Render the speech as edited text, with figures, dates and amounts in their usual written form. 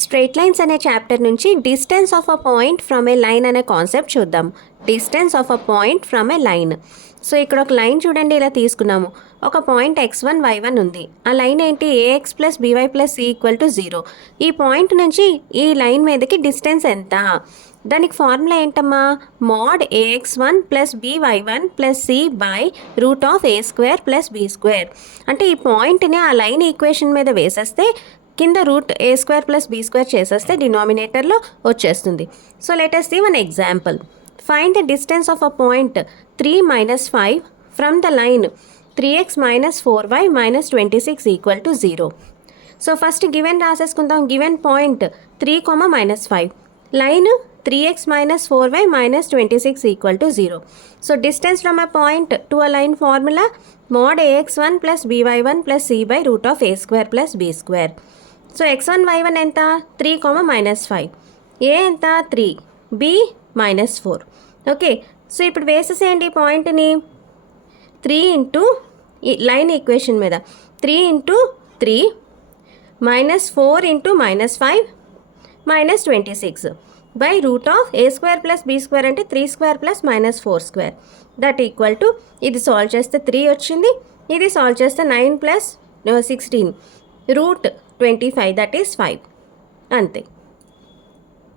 Straight lines అనే chapter నుంచి distance of a point from A line అనే concept చూద్దాం. Distance of a point from A line. So ఇక్కడ ఒక line చూడండి, ఇలా తీసుకున్నాము. ఒక పాయింట్ x1 y1 ఉంది. ఆ లైన్ ఏంటి? ax plus by plus c equal to 0. ఈ పాయింట్ నుంచి ఈ లైన్ మీదకి డిస్టెన్స్ ఎంత? దానికి ఫార్ములా ఏంటమ్మా? Mod ax1 plus by1 plus c by root of a square plus b square. అంటే ఈ పాయింట్ని ఆ లైన్ ఈక్వేషన్ మీద వేసేస్తే కింద root A square plus B square చేసేస్తే డినామినేటర్లో వచ్చేస్తుంది. So let us see one example. Find the distance of a point 3 minus 5 from the line 3x minus 4y minus 26 equal to 0. So first given రాసేసుకుందాం. Given point 3, -5. Line 3x minus 4y minus 26 equal to 0. So distance from a point to a line formula mod ax1 plus by1 plus c by root of a square plus b square. So x1 y1 ఎంత? 3, -5. a ఎంత? 3, b -4. Okay, so ఇప్పుడు వేసేసేయండి ఈ పాయింట్ని. 3 into line equation మీద 3 into 3 -4 into -5 -26 by root of A square plus B square అంటే 3 square plus -4 square that equal to, ఇది solve చేస్తే 3 వచ్చింది, ఇది సాల్వ్ చేస్తే 9 ప్లస్ 16 రూట్ 25 దట్ ఈస్ 5. అంతే.